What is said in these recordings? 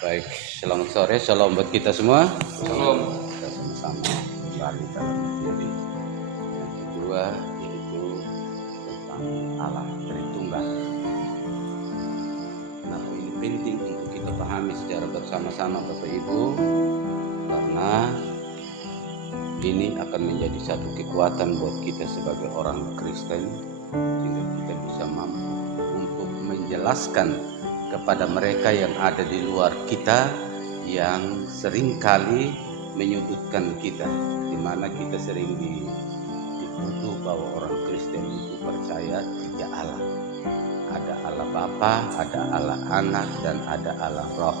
Baik, selamat sore, shalom buat kita semua. Shalom. Kita sama-sama kembali dalam materi yang kedua, yaitu tentang Allah Tritunggal. Kenapa ini penting untuk kita pahami secara bersama-sama Bapak Ibu? Karena ini akan menjadi satu kekuatan buat kita sebagai orang Kristen, sehingga kita bisa mampu untuk menjelaskan kepada mereka yang ada di luar kita yang seringkali menyudutkan kita, di mana kita sering dituduh bahwa orang Kristen itu percaya tiga Allah. Ada Allah Bapa, ada Allah Anak, dan ada Allah Roh.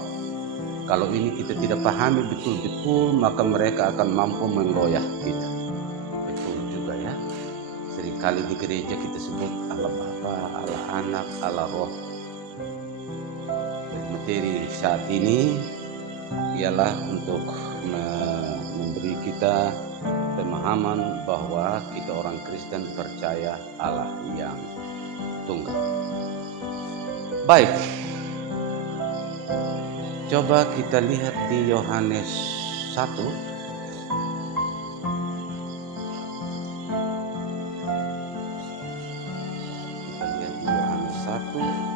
Kalau ini kita tidak pahami betul-betul, maka mereka akan mampu menggoyah kita. Betul juga ya. Seringkali di gereja kita sebut Allah Bapa, Allah Anak, Allah Roh. Materi saat ini ialah untuk memberi kita pemahaman bahwa kita orang Kristen percaya Allah yang tunggal. Baik, coba kita lihat di Yohanes 1. Kita lihat di Yohanes 1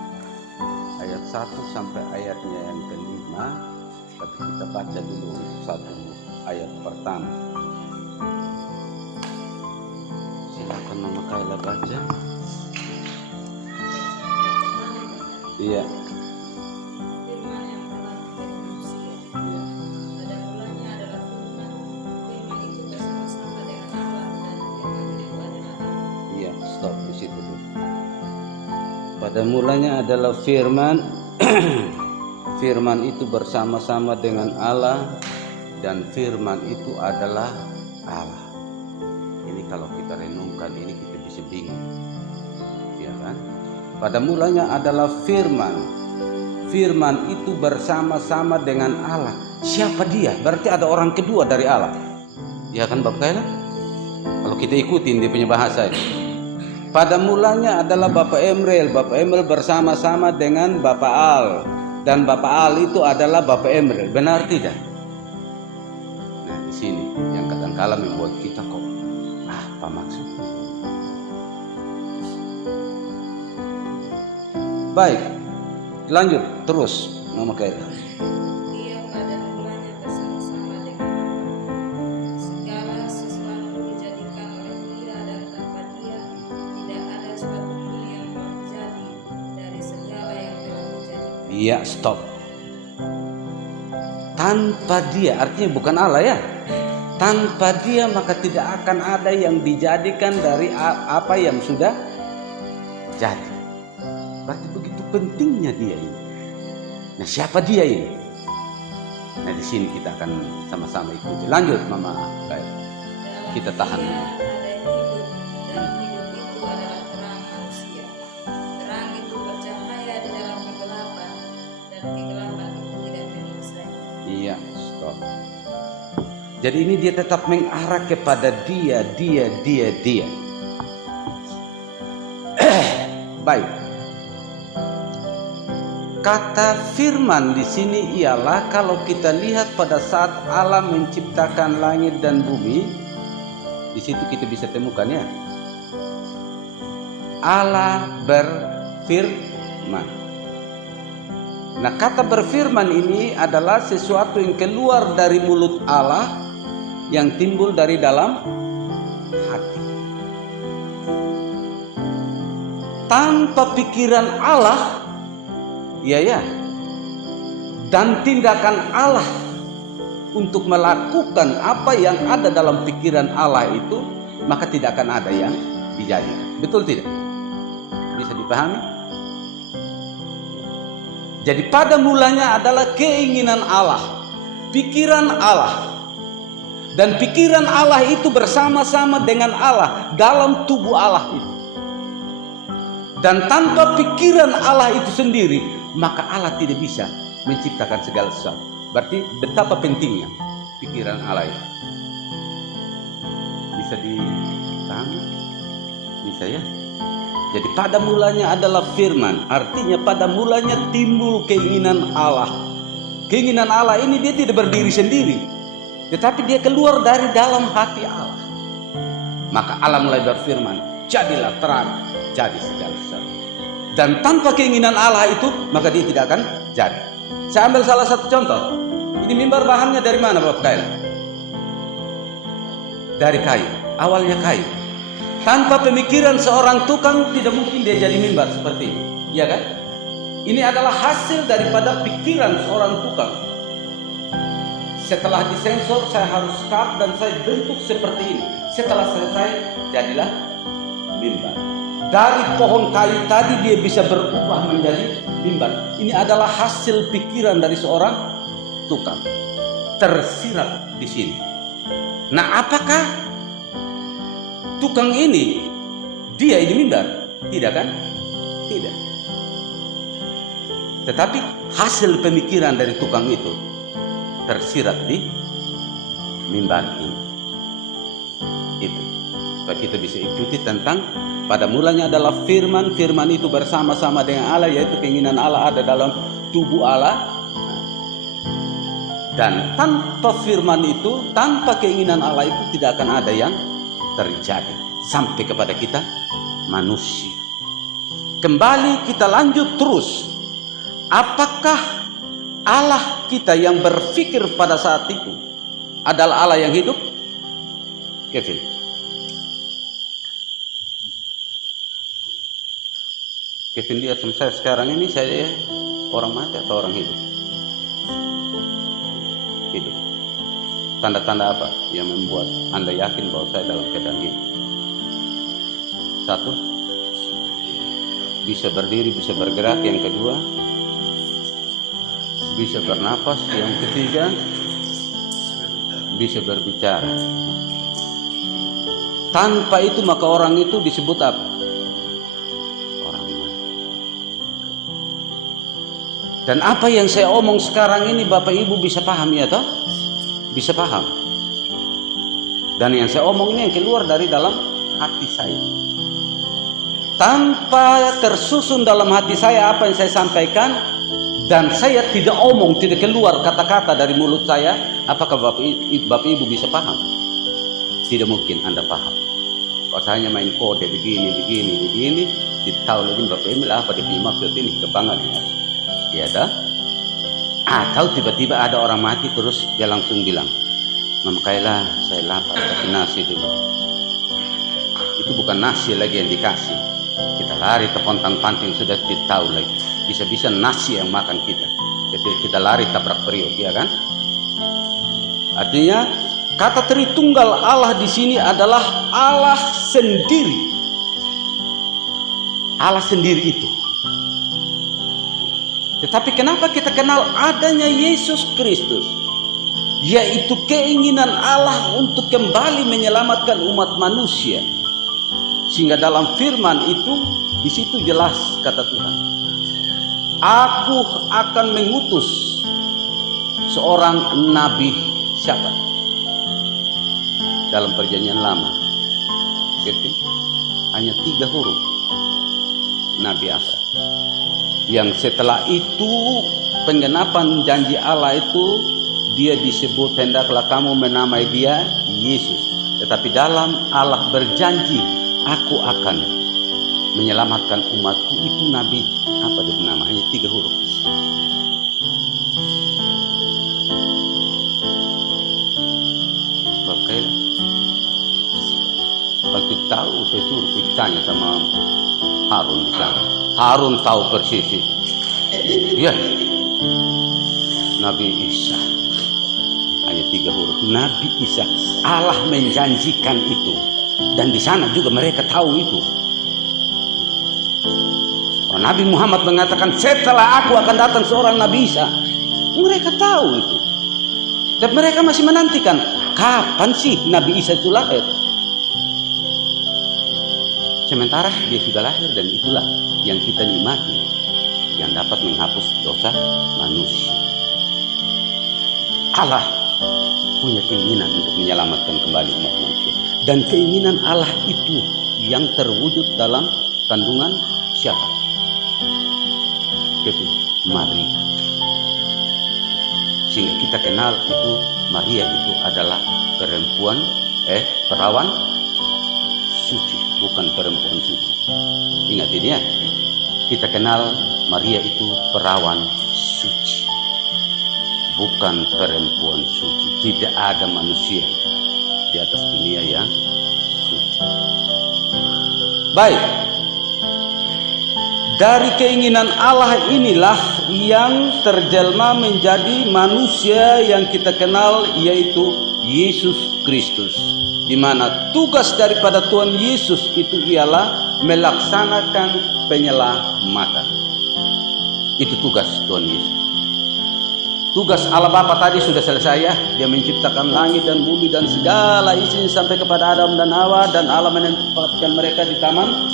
ayat 1 sampai ayatnya yang kelima, tapi kita baca dulu untuk satu ayat pertama. Silakan Mama Kaila baca. Iya. Iya, stop di situ dulu. Pada mulanya adalah firman. Firman itu bersama-sama dengan Allah, dan firman itu adalah Allah. Ini kalau kita renungkan ini kita bisa bingung, ya kan? Pada mulanya adalah firman. Firman itu bersama-sama dengan Allah. Siapa dia? Berarti ada orang kedua dari Allah, ya kan Bapak Kaila? Kalau kita ikutin dia punya bahasa ini. Pada mulanya adalah Bapak Emrel. Bapak Emrel bersama-sama dengan Bapak Al. Dan Bapak Al itu adalah Bapak Emrel. Benar tidak? Nah, di sini yang kadang-kala membuat kita kok apa maksudnya? Baik, lanjut terus Mama Kaila. Iya, stop. Tanpa dia, artinya bukan Allah ya. Tanpa dia maka tidak akan ada yang dijadikan dari apa yang sudah jadi. Berarti begitu pentingnya dia ini. Nah, siapa dia ini? Nah, di sini kita akan sama-sama ikuti. Lanjut Mama Kaila. Kita tahan dulu. Iya, stop. Jadi ini dia tetap mengarah kepada dia. Baik. Kata firman di sini ialah kalau kita lihat pada saat Allah menciptakan langit dan bumi, di situ kita bisa temukan ya. Allah berfirman. Nah, kata berfirman ini adalah sesuatu yang keluar dari mulut Allah yang timbul dari dalam hati. Tanpa pikiran Allah, ya, dan tindakan Allah untuk melakukan apa yang ada dalam pikiran Allah itu, maka tidak akan ada yang dijadikan. Betul tidak? Bisa dipahami? Jadi pada mulanya adalah keinginan Allah, pikiran Allah. Dan pikiran Allah itu bersama-sama dengan Allah dalam tubuh Allah itu. Dan tanpa pikiran Allah itu sendiri, maka Allah tidak bisa menciptakan segala sesuatu. Berarti betapa pentingnya pikiran Allah itu. Bisa dipahami? Bisa ya? Jadi pada mulanya adalah firman, artinya pada mulanya timbul keinginan Allah Keinginan Allah ini dia tidak berdiri sendiri, tetapi dia keluar dari dalam hati Allah. Maka Allah mulai berfirman, jadilah terang, jadi segala sesuatu. Dan tanpa keinginan Allah itu, maka dia tidak akan jadi. Saya ambil salah satu contoh. Ini mimbar bahannya dari mana Bapak Kail? Dari kayu. Awalnya kayu. Tanpa pemikiran seorang tukang tidak mungkin dia jadi mimbar seperti ini. Iya kan? Ini adalah hasil daripada pikiran seorang tukang. Setelah disensor, saya harus cut dan saya bentuk seperti ini. Setelah selesai, jadilah mimbar. Dari pohon kayu tadi dia bisa berubah menjadi mimbar. Ini adalah hasil pikiran dari seorang tukang. Tersirat di sini. Nah, apakah tukang ini dia ini mimbar? Tidak kan? Tidak. Tetapi hasil pemikiran dari tukang itu tersirat di mimbar ini. Itu. Supaya kita bisa ikuti tentang pada mulanya adalah firman. Firman itu bersama-sama dengan Allah, yaitu keinginan Allah ada dalam tubuh Allah. Dan tanpa firman itu, tanpa keinginan Allah itu tidak akan ada yang terjadi sampai kepada kita manusia. Kembali kita lanjut terus. Apakah Allah kita yang berpikir pada saat itu adalah Allah yang hidup? Kevin. Kevin lihat sama saya sekarang ini, saya orang mati atau orang hidup? Hidup. Tanda-tanda apa yang membuat Anda yakin bahwa saya dalam keadaan hidup? Satu, bisa berdiri, bisa bergerak. Yang kedua, bisa bernapas. Yang ketiga, bisa berbicara. Tanpa itu maka orang itu disebut apa? Orang mati. Dan apa yang saya omong sekarang ini Bapak Ibu bisa paham ya toh? Bisa paham. Dan yang saya omong ini yang keluar dari dalam hati saya. Tanpa tersusun dalam hati saya apa yang saya sampaikan, dan saya tidak omong, tidak keluar kata-kata dari mulut saya, apakah Bapak Ibu bisa paham? Tidak mungkin Anda paham. Kalau saya hanya main kode begini, tidak tahu lagi Bapak Ibu apa dia maksud ini, kebangan ya. Ya dah. Atau tiba-tiba ada orang mati terus dia langsung bilang, Mama Kaila, saya lapar, kasih nasi dulu. Itu bukan nasi lagi yang dikasih. Kita lari ke pontang-panting sudah tidak tahu lagi. Bisa-bisa nasi yang makan kita. Jadi kita lari tabrak periuk, ya kan? Artinya kata Tritunggal Allah di sini adalah Allah sendiri. Allah sendiri itu. Tetapi kenapa kita kenal adanya Yesus Kristus? Yaitu keinginan Allah untuk kembali menyelamatkan umat manusia. Sehingga dalam firman itu, di situ jelas kata Tuhan, Aku akan mengutus seorang nabi. Siapa? Dalam perjanjian lama, hanya 3 huruf, Nabi apa? Yang setelah itu penggenapan janji Allah itu dia disebut hendaklah kamu menamai dia Yesus. Tetapi dalam Allah berjanji aku akan menyelamatkan umatku, itu Nabi apa dia namanya? 3 huruf. Bapak waktu tahu saya suruh tanya sama Harun di sana. Harun tahu persis itu. Ya, Nabi Isa hanya 3 huruf. Nabi Isa, Allah menjanjikan itu, dan di sana juga mereka tahu itu. Nabi Muhammad mengatakan setelah aku akan datang seorang Nabi Isa. Mereka tahu itu. Dan mereka masih menantikan kapan sih Nabi Isa itu lahir. Sementara dia sudah lahir, dan itulah yang kita nikmati, yang dapat menghapus dosa manusia. Allah punya keinginan untuk menyelamatkan kembali umat manusia. Dan keinginan Allah itu yang terwujud dalam kandungan siapa? Maria. Sehingga kita kenal itu Maria itu adalah perawan suci, bukan perempuan suci. Ingat ini ya, kita kenal Maria itu perawan suci, bukan perempuan suci. Tidak ada manusia di atas dunia yang suci. Baik, dari keinginan Allah inilah yang terjelma menjadi manusia yang kita kenal, yaitu Yesus Kristus. Di mana tugas daripada Tuhan Yesus itu ialah melaksanakan penyelamatan. Itu tugas Tuhan Yesus. Tugas Allah Bapa tadi sudah selesai ya. Dia menciptakan langit dan bumi dan segala isinya sampai kepada Adam dan Hawa, dan Allah menempatkan mereka di taman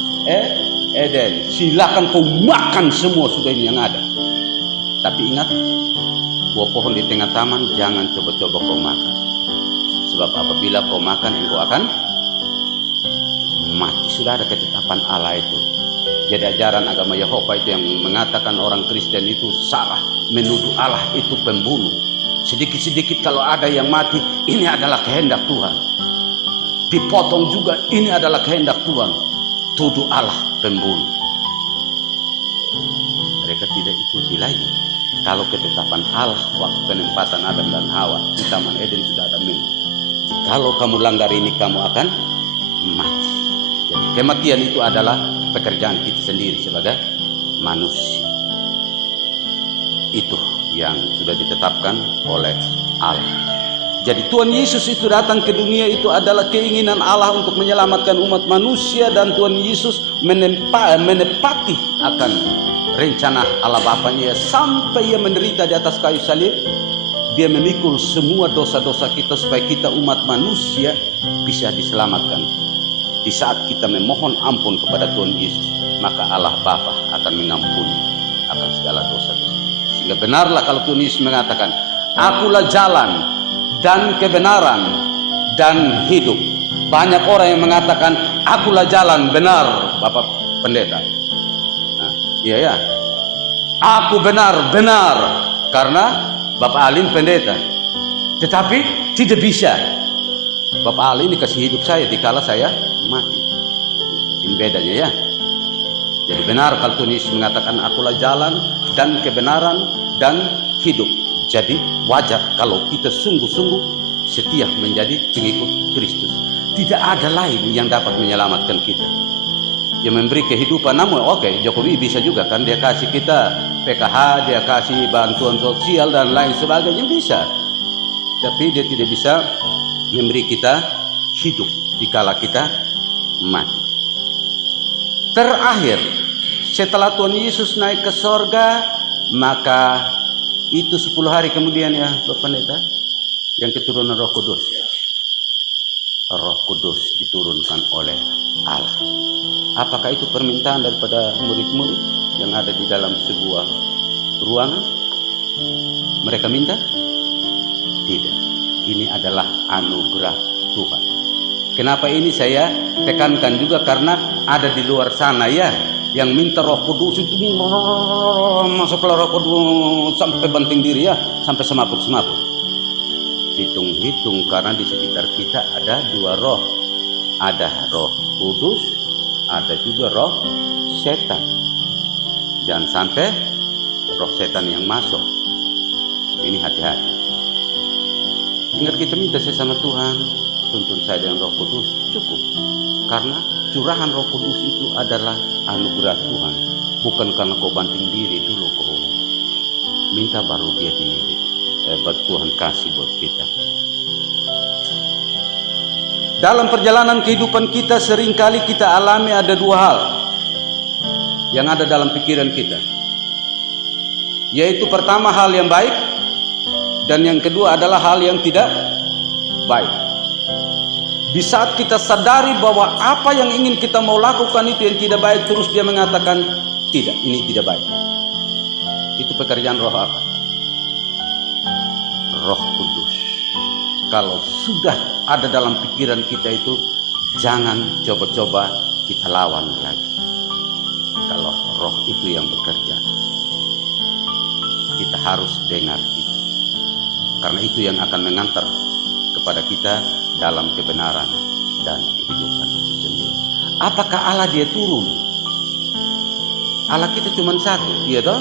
Eden. Silakan kau makan semua sudah ini yang ada. Tapi ingat, buah pohon di tengah taman jangan coba-coba kau makan. Sebab apabila kau makan, engkau akan mati. Sudah ada ketetapan Allah itu. Jadi ajaran agama Yehova itu yang mengatakan orang Kristen itu salah, menuduh Allah itu pembunuh. Sedikit-sedikit kalau ada yang mati, ini adalah kehendak Tuhan. Dipotong juga, ini adalah kehendak Tuhan. Tuduh Allah pembunuh. Mereka tidak ikuti lagi. Kalau ketetapan Allah waktu penempatan Adam dan Hawa di Taman Eden sudah ada kalau kamu langgar ini, kamu akan mati. Jadi kematian itu adalah pekerjaan kita sendiri sebagai manusia. Itu yang sudah ditetapkan oleh Allah. Jadi Tuhan Yesus itu datang ke dunia itu adalah keinginan Allah untuk menyelamatkan umat manusia, dan Tuhan Yesus menepati akan rencana Allah Bapanya sampai ia menderita di atas kayu salib. Dia memikul semua dosa-dosa kita supaya kita umat manusia bisa diselamatkan. Di saat kita memohon ampun kepada Tuhan Yesus, maka Allah Bapa akan mengampuni akan segala dosa-dosa. Sehingga benarlah kalau Tuhan Yesus mengatakan, "Akulah jalan dan kebenaran dan hidup." Banyak orang yang mengatakan, "Akulah jalan," benar Bapak Pendeta. Nah, iya ya. Aku benar karena Bapak Alin pendeta. Tetapi tidak bisa. Bapak Alin dikasih hidup saya dikala saya mati. Ini bedanya ya. Jadi benar kalau Tuhan Yesus mengatakan akulah jalan dan kebenaran dan hidup. Jadi wajar kalau kita sungguh-sungguh setia menjadi pengikut Kristus. Tidak ada lain yang dapat menyelamatkan kita. Dia memberi kehidupan, namun oke, Jokowi bisa juga kan, dia kasih kita PKH, dia kasih bantuan sosial dan lain sebagainya, bisa. Tapi dia tidak bisa memberi kita hidup dikala kita mati. Terakhir, setelah Tuhan Yesus naik ke sorga, maka itu 10 hari kemudian ya Bapak Pendeta, yang keturunan Roh Kudus. Roh Kudus diturunkan oleh Allah. Apakah itu permintaan daripada murid-murid yang ada di dalam sebuah ruangan? Mereka minta? Tidak. Ini adalah anugerah Tuhan. Kenapa ini saya tekankan juga, karena ada di luar sana ya yang minta Roh Kudus itu masuklah Roh Kudus sampai banting diri ya, sampai semaput-semaput. Hitung-hitung, karena di sekitar kita ada 2 roh. Ada Roh Kudus, ada juga roh setan. Jangan sampai roh setan yang masuk. Ini hati-hati. Ingat, kita minta sesama Tuhan, tuntun saya dengan Roh Kudus, cukup. Karena curahan Roh Kudus itu adalah anugerah Tuhan. Bukan karena kau banting diri dulu kau minta baru dia Tuhan kasih buat kita. Dalam perjalanan kehidupan kita seringkali kita alami ada 2 hal yang ada dalam pikiran kita. Yaitu pertama hal yang baik, dan yang kedua adalah hal yang tidak baik. Di saat kita sadari bahwa apa yang ingin kita mau lakukan itu yang tidak baik, terus dia mengatakan tidak, ini tidak baik. Itu pekerjaan roh apa? Roh Kudus. Kalau sudah ada dalam pikiran kita itu, jangan coba-coba kita lawan lagi. Kalau roh itu yang bekerja, kita harus dengar itu. Karena itu yang akan mengantar kepada kita dalam kebenaran dan kehidupan itu sendiri. Apakah Allah dia turun? Allah kita cuma satu, iya toh?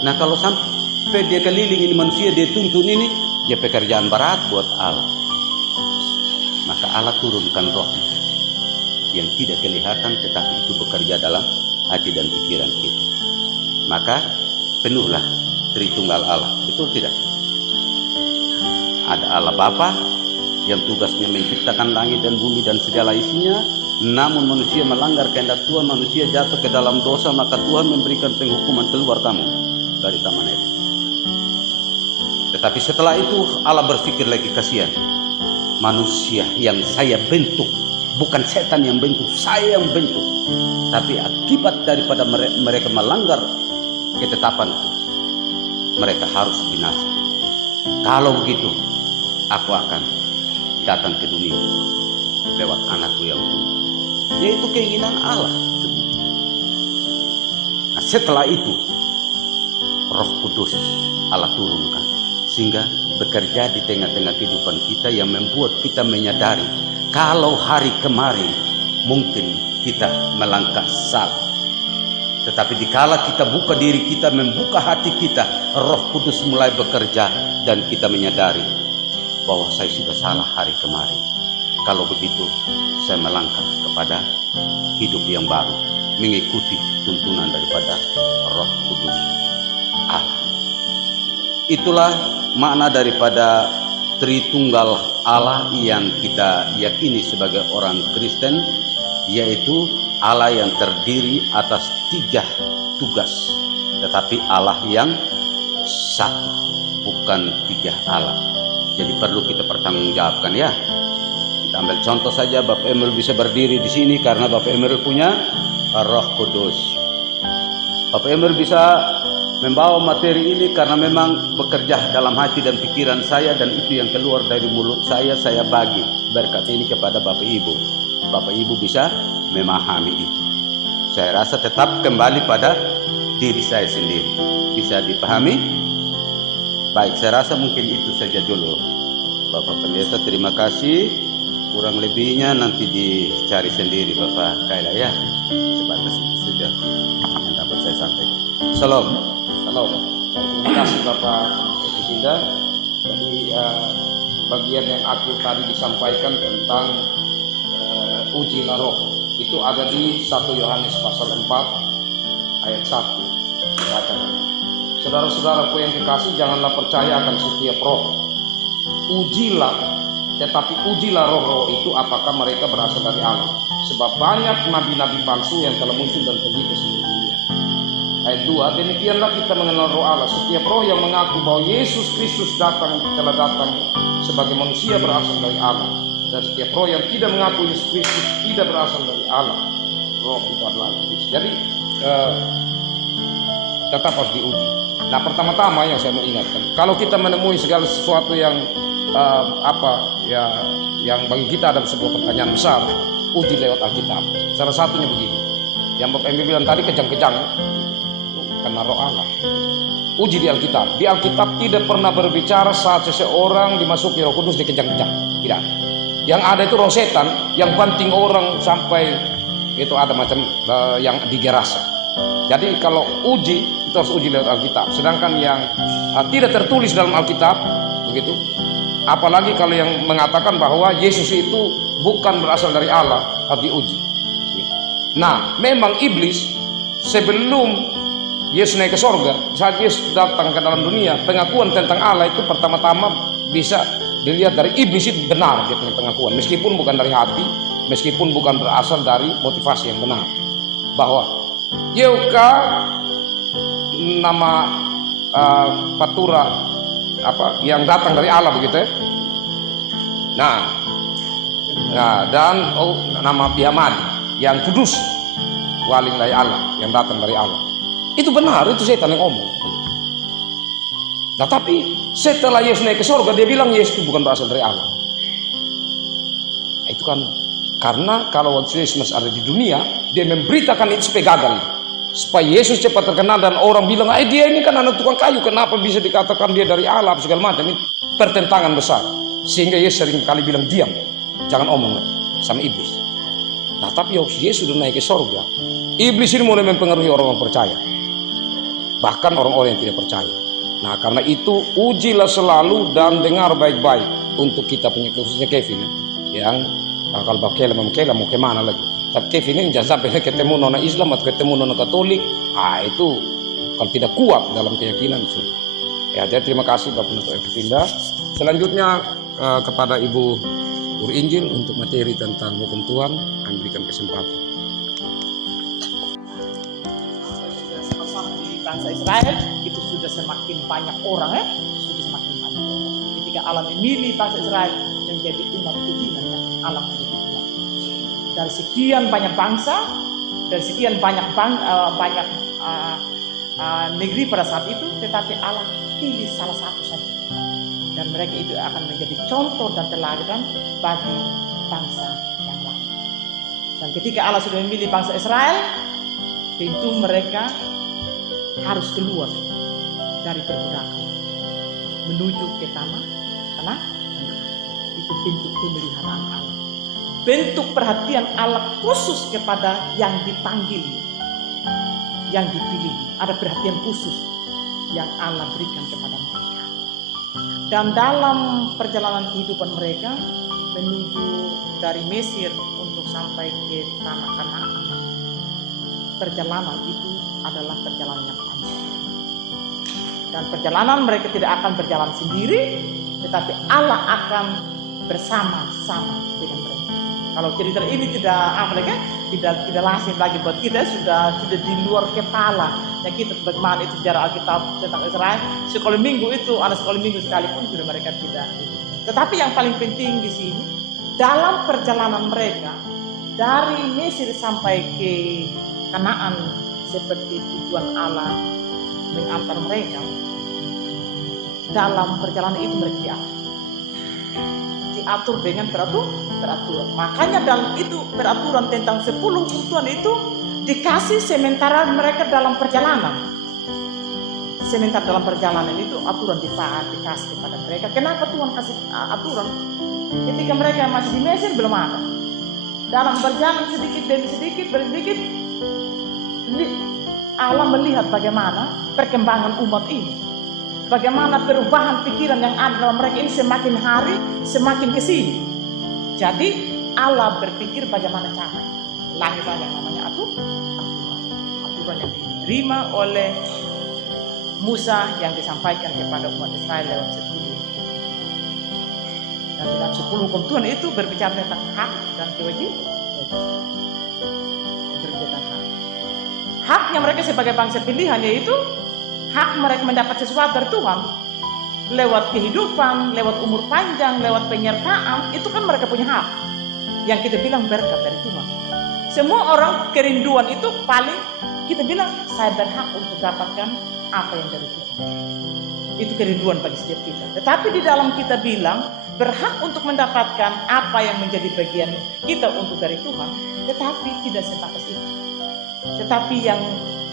Nah kalau sampai dia keliling ini manusia, dia tuntun ini, ya pekerjaan berat buat Allah. Maka Allah turunkan roh yang tidak kelihatan tetapi itu bekerja dalam hati dan pikiran kita. Maka penuhlah Tritunggal Allah, betul tidak? Ada Allah Bapa yang tugasnya menciptakan langit dan bumi dan segala isinya, namun manusia melanggar kehendak Tuhan, manusia jatuh ke dalam dosa, maka Tuhan memberikan penghukuman, keluar kamu dari taman Eden. Tetapi setelah itu Allah berpikir lagi, kasihan manusia yang saya bentuk, bukan setan yang bentuk, saya yang bentuk. Tapi akibat daripada mereka melanggar ketetapan itu, mereka harus binasa. Kalau begitu, aku akan datang ke dunia lewat anakku yang tunggal. Yaitu keinginan Allah. Nah setelah itu Roh Kudus Allah turunkan, sehingga bekerja di tengah-tengah kehidupan kita yang membuat kita menyadari kalau hari kemarin mungkin kita melangkah salah. Tetapi dikala kita buka diri kita, membuka hati kita, Roh Kudus mulai bekerja dan kita menyadari bahwa saya sudah salah hari kemarin. Kalau begitu saya melangkah kepada hidup yang baru, mengikuti tuntunan daripada Roh Kudus Allah. Itulah makna daripada Tritunggal Allah yang kita yakini sebagai orang Kristen, yaitu Allah yang terdiri atas 3 tugas, tetapi Allah yang satu, bukan 3 Allah. Jadi perlu kita pertanggungjawabkan ya. Kita ambil contoh saja, Bapak Emil bisa berdiri di sini karena Bapak Emil punya Roh Kudus. Bapak Emil bisa membawa materi ini karena memang bekerja dalam hati dan pikiran saya, dan itu yang keluar dari mulut saya bagi berkat ini kepada Bapak Ibu. Bapak Ibu bisa memahami itu. Saya rasa tetap kembali pada diri saya sendiri. Bisa dipahami? Baik, saya rasa mungkin itu saja dulu. Bapak Pendeta, terima kasih. Kurang lebihnya nanti dicari sendiri Bapak Kaila ya. Sebatas itu saja yang dapat saya sampaikan. Salam. Salam. Terima kasih Bapak Pendeta. Jadi bagian yang akhir tadi disampaikan tentang ujilah roh, itu ada di 1 Yohanes pasal 4 ayat 1. Saudara-saudaraku yang kekasih, janganlah percaya akan setiap roh. Ujilah, tetapi ujilah roh-roh itu apakah mereka berasal dari Allah. Sebab banyak nabi-nabi palsu yang telah muncul dan pergi ke seluruh dunia. Ayat 2, demikianlah kita mengenal roh Allah. Setiap roh yang mengaku bahwa Yesus Kristus telah datang sebagai manusia berasal dari Allah. Dan setiap roh yang tidak mengaku Yesus Kristus tidak berasal dari Allah. Roh itu adalah Kristus. Jadi tetap harus diuji. Nah pertama-tama yang saya mau ingatkan, kalau kita menemui segala sesuatu yang yang bagi kita ada sebuah pertanyaan besar, uji lewat Alkitab. Salah satunya begini, yang Bapak Emil bilang tadi, kejang-kejang karena roh Allah. Uji di Alkitab. Di Alkitab tidak pernah berbicara saat seseorang dimasuki Roh Kudus dikejang-kejang. Tidak. Yang ada itu roh setan yang banting orang sampai itu ada macam yang digerasa. Jadi kalau uji itu harus uji lewat Alkitab. Sedangkan yang tidak tertulis dalam Alkitab begitu, apalagi kalau yang mengatakan bahwa Yesus itu bukan berasal dari Allah, harus diuji. Nah, memang iblis sebelum Yesus naik ke sorga, saat Yesus datang ke dalam dunia, pengakuan tentang Allah itu pertama-tama bisa dilihat dari iblis itu benar gitu, pengakuan, meskipun bukan dari hati, meskipun bukan berasal dari motivasi yang benar, bahwa Yeuka nama Patura yang datang dari Allah begitu ya. Nah dan nama Bihamad yang kudus, waling dari Allah, yang datang dari Allah. Itu benar, itu setan yang ngomong. Nah tapi setelah Yesus naik ke surga, dia bilang Yesus itu bukan berasal dari Allah. Nah, itu kan karena kalau waktu Yesus masih ada di dunia, dia memberitakan itu supaya gagal. supaya Yesus cepat terkenal dan orang bilang, dia ini kan anak tukang kayu, kenapa bisa dikatakan dia dari Allah segala macam. Ini pertentangan besar, sehingga Yesus sering kali bilang diam, jangan omong lagi sama iblis. Nah tapi Yesus sudah naik ke sorga, iblis ini mulai mempengaruhi orang-orang percaya, bahkan orang-orang yang tidak percaya. Nah karena itu ujilah selalu dan dengar baik-baik untuk kita punya, khususnya Kevin yang kalau bakal mau kemana lagi. Tapi Kevin ini jangan sampai ketemu nona Islam atau ketemu nona Katolik, itu kalau tidak kuat dalam keyakinan sudah. Ya, jadi terima kasih Bapak Penutup Epitinda. Selanjutnya kepada Ibu Guru Injil untuk materi tentang hukum Tuhan, kami berikan kesempatan. Di bangsa Israel itu sudah semakin banyak orang, sudah semakin banyak orang. Ketika Allah memilih bangsa Israel menjadi umat pilihan yang Allah pilih. Dari sekian banyak bangsa, dari sekian banyak negeri pada saat itu, tetapi Allah pilih salah satu saja, dan mereka itu akan menjadi contoh dan teladan bagi bangsa yang lain. Dan ketika Allah sudah memilih bangsa Israel, tentu mereka harus keluar dari perbudakan menuju ke tanah. Itu bentuk pemeliharaan Allah, bentuk perhatian Allah khusus kepada yang dipanggil, yang dipilih. Ada perhatian khusus yang Allah berikan kepada mereka. Dan dalam perjalanan kehidupan mereka menuju dari Mesir untuk sampai ke tanah Kanaan, perjalanan itu adalah perjalanan yang panjang. Dan perjalanan mereka tidak akan berjalan sendiri, tetapi Allah akan bersama-sama dengan mereka. Kalau cerita ini tidak langsung lagi buat kita, sudah di luar kepala. Ya kita bagaimana itu sejarah Alkitab tentang Israel. Sekolah minggu itu, anak sekolah minggu sekalipun sudah mereka tidak. Tetapi yang paling penting di sini, dalam perjalanan mereka dari Mesir sampai ke Kanaan, seperti tujuan Allah mengantar mereka, dalam perjalanan itu mereka diatur dengan peraturan. Makanya dalam itu peraturan tentang 10 hukum Tuhan itu dikasih sementara mereka dalam perjalanan. Sementara dalam perjalanan itu aturan dikasih kepada mereka. Kenapa Tuhan kasih aturan? Ketika mereka masih di Mesir belum ada. Dalam berjalan sedikit demi sedikit, Allah melihat bagaimana perkembangan umat ini. Bagaimana perubahan pikiran yang ada dalam mereka ini semakin hari semakin kesini. Jadi Allah berpikir bagaimana caranya. Lahirlah yang namanya aturan yang diterima oleh Musa yang disampaikan kepada umat Israel lewat 10. Dan dalam 10 hukum Tuhan itu berbicara tentang hak dan kewajiban. Berbicara tentang hak. Haknya mereka sebagai bangsa pilihan yaitu hak mereka mendapat sesuatu dari Tuhan lewat kehidupan, lewat umur panjang, lewat penyertaan. Itu kan mereka punya hak yang kita bilang berkat dari Tuhan. Semua orang kerinduan itu paling kita bilang saya berhak untuk dapatkan apa yang dari Tuhan. Itu kerinduan bagi setiap kita. Tetapi di dalam kita bilang berhak untuk mendapatkan apa yang menjadi bagian kita untuk dari Tuhan, tetapi tidak sebatas itu. Tetapi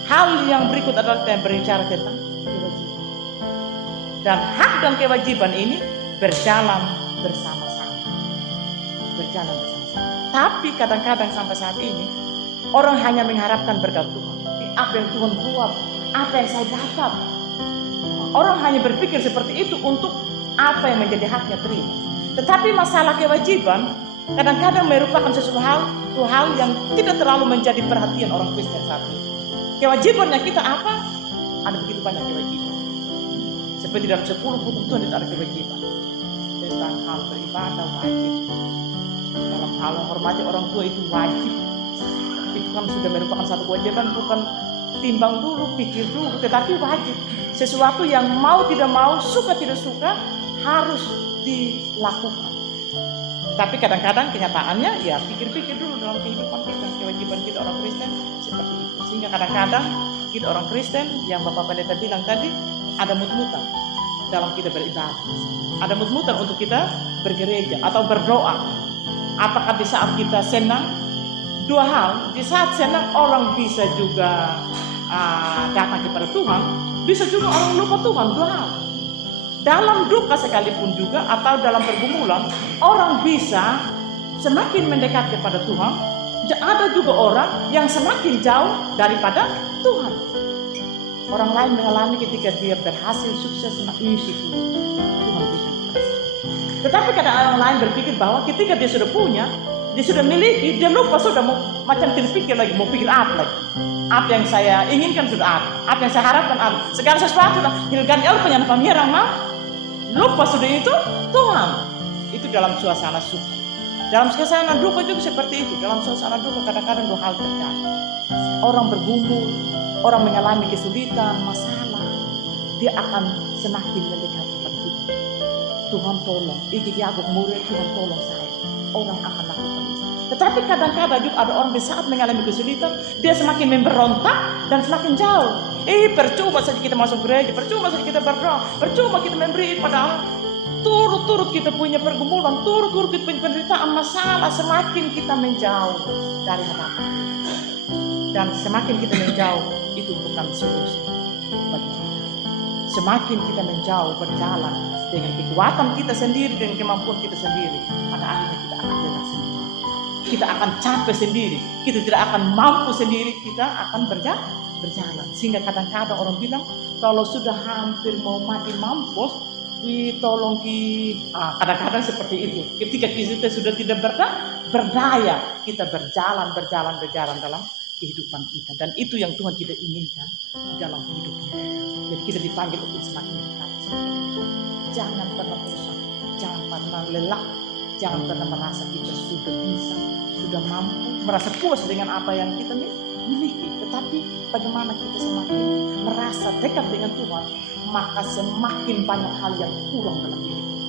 hal yang berikut adalah yang berbicara tentang kewajiban. Dan hak dan kewajiban ini berjalan bersama-sama. Tapi kadang-kadang sampai saat ini orang hanya mengharapkan berkat Tuhan. Apa yang Tuhan buat, apa yang saya dapat. Orang hanya berpikir seperti itu untuk apa yang menjadi haknya terima. Tetapi masalah kewajiban kadang-kadang merupakan sesuatu hal yang tidak terlalu menjadi perhatian orang Kristen saat ini. Kewajibannya kita apa? Ada begitu banyak kewajiban. Seperti dalam 10 hukum Tuhan itu ada kewajiban. Tentang hal beribadah wajib. Dalam hal menghormati orang tua itu wajib. Itu kan sudah merupakan satu kewajiban, bukan timbang dulu, pikir dulu, tetapi wajib. Sesuatu yang mau tidak mau, suka tidak suka, harus dilakukan. Tapi kadang-kadang kenyataannya ya pikir-pikir dulu dalam kehidupan kita, kewajiban kita orang Kristen seperti itu. Sehingga kadang-kadang kita orang Kristen yang Bapak Pendeta bilang tadi ada mut-mutan dalam kita beribadah. Ada mut-mutan untuk kita bergereja atau berdoa. Apakah di saat kita senang dua hal. Di saat senang orang bisa juga datang kepada Tuhan, bisa juga orang lupa Tuhan. Dua hal. Dalam duka sekalipun juga atau dalam pergumulan, orang bisa semakin mendekat kepada Tuhan. Ada juga orang yang semakin jauh daripada Tuhan. Orang lain mengalami ketika dia berhasil, sukses, Tuhan bisa. Tetapi kadang orang lain berpikir bahwa ketika dia sudah punya, dia sudah miliki, dia lupa sudah mau macam terpikir lagi, mau pikir apa lagi. Apa yang saya inginkan sudah ada, apa yang saya harapkan ada. Segala sesuatu sudah hilangkan Allah penyerang mau. Lupa sudah itu Tuhan. Itu dalam suasana suka. Dalam suasana duka juga seperti itu. Dalam suasana duka kadang-kadang dua hal terjadi. Orang bergumul, orang mengalami kesulitan, masalah, dia akan semakin mendekat kepada Tuhan. Tuhan tolong, aku murid, Tuhan tolong saya. Orang akan lakukan itu. Tetapi kadang-kadang juga ada orang di saat mengalami kesulitan, dia semakin memberontak dan semakin jauh. Percuma saja kita masuk gereja, percuma saja kita berdoa, percuma kita memberi, padahal turut-turut kita punya pergumulan, turut-turut kita punya penderitaan, masalah, semakin kita menjauh dari harapan. Dan semakin kita menjauh, itu bukan solusi bagi kita. Semakin kita menjauh berjalan dengan kekuatan kita sendiri, dengan kemampuan kita sendiri, pada akhirnya kita akan lelah sendiri. Kita akan capek sendiri, kita tidak akan mampu sendiri, kita akan berjalan. Sehingga kadang-kadang orang bilang, kalau sudah hampir mau mati mampus, tolong kadang-kadang seperti itu. Ketika kita sudah tidak berdaya, kita berjalan dalam kehidupan kita. Dan itu yang Tuhan tidak inginkan di dalam kehidupan kita. Jadi kita dipanggil untuk semakin dekat. Jangan pernah bosan, jangan pernah lelah, jangan pernah merasa kita sudah bisa, sudah mampu, merasa puas dengan apa yang kita miliki. Tetapi bagaimana kita semakin merasa dekat dengan Tuhan, maka semakin banyak hal yang kurang dalam diri kita.